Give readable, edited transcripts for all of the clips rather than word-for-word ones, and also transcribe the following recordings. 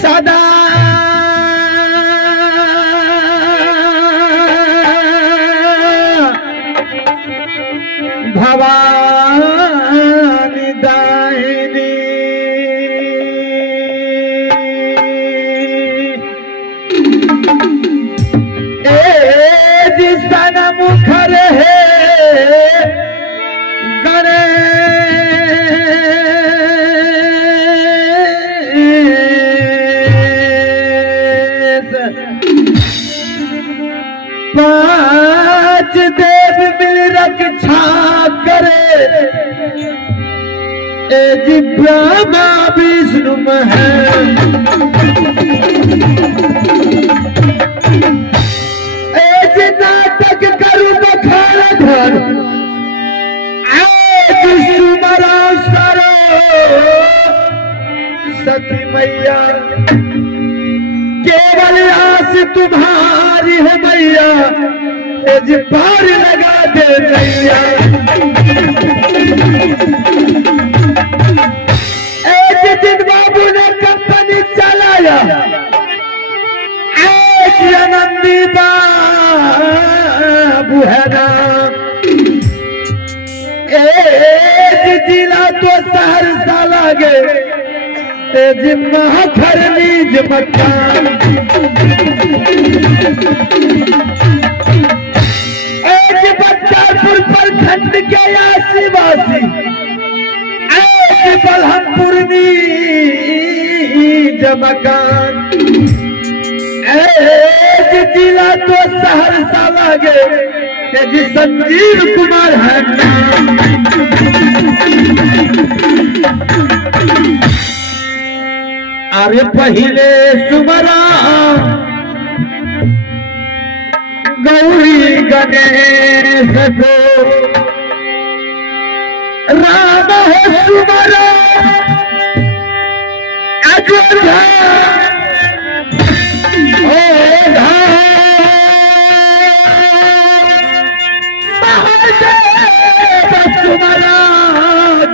सदा भवानी दाहिनी जिसन मुखर है गणेश पांच देव मिल रक्षा करे जी ब्रह्मा विष्णु महेश नाटक करूं बखाड़ा धर सुमरा सरो सती मैया केवल आस तुम्हारी है मैया जी पार लगा दे मैया दिन बाबू ने कंपनी चलाया आनंदी बाबू है ना जिला तो सहरसा लागे महाखरनी मकान बच्चापुर प्रखंड के आसीवासी बलहमपुरनी मकान जिला तो सहरसा लागे जी संजीव कुमार है अरे पहले सुमरा गौरी गणेश को राम है सुमरा अयोध्या सुमरा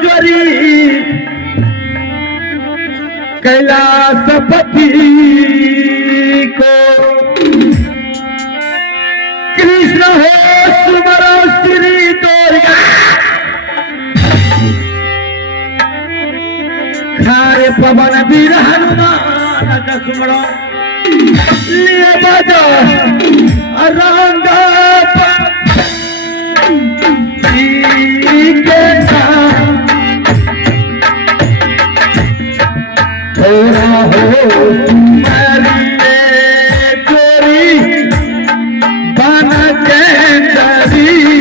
जोरी कैलाशपति को कृष्ण हो सुमरो श्री दुर्गा खाए पवन वीर हनुमान का सुमरो लिए बजा रंगा के नाम थोड़ा हो सुमरी गोरी बन के डरी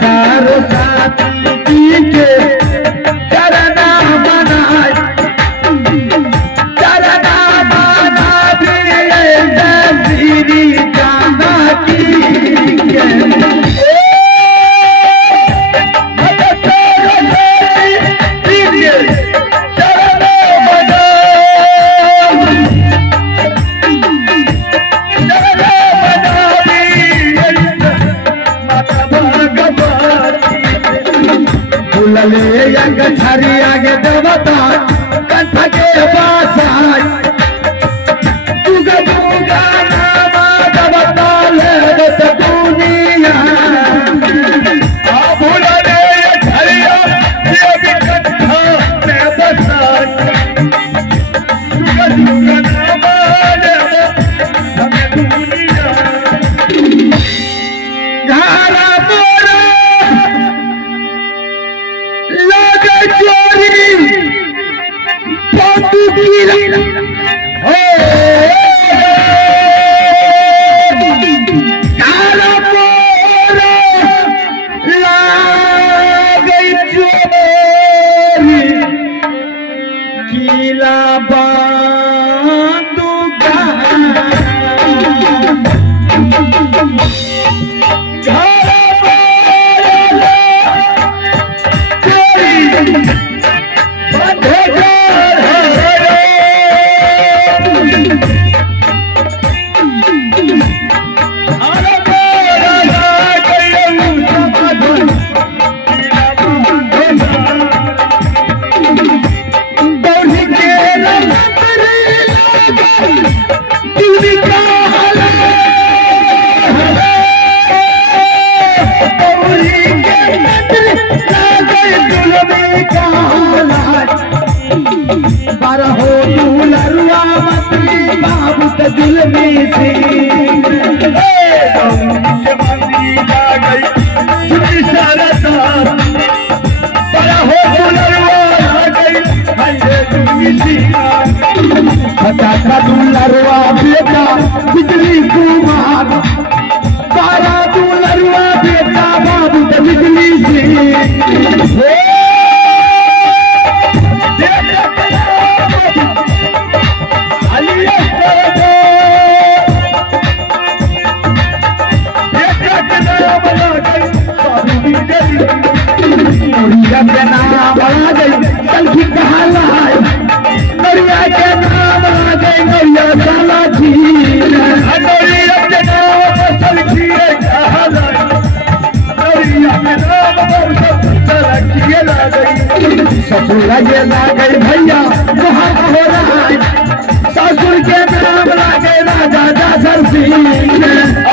सारो साथी के चरना मनाए श्री जानकी के छरी आगे देवता कंठ के बासाई तुगा तुगा नाम देवता ले दुनिया भूला रे छरिया ये भी कंठ में बसाई तुगा तुगा नाम देवता हमें दुनिया घारा मोरा चोरी पतु गिरा हो काला मोरा लागे चोरी किला बांधुगा बारहो दुलरुआ मंत्री बाबू जुल्मी सिंह मंत्री आ गई बारहो दुलरुआ आ गई जुल्मी सिंह का दुलरुआ बेटा बिजली कुमार बारह दुलरुआ बेटा बाबू बिजली सिंह नौरिया के नाम आ गई सलखी कहा लाए नौरिया के नाम आ गई नौरिया साला जी नौरिया के नाम सलखी कहा लाए नौरिया के नाम सलखी ला गई ससुर ये ला गई भैया वहाँ हो रहा है ससुर के नाम ला गए राजा दासर सिंह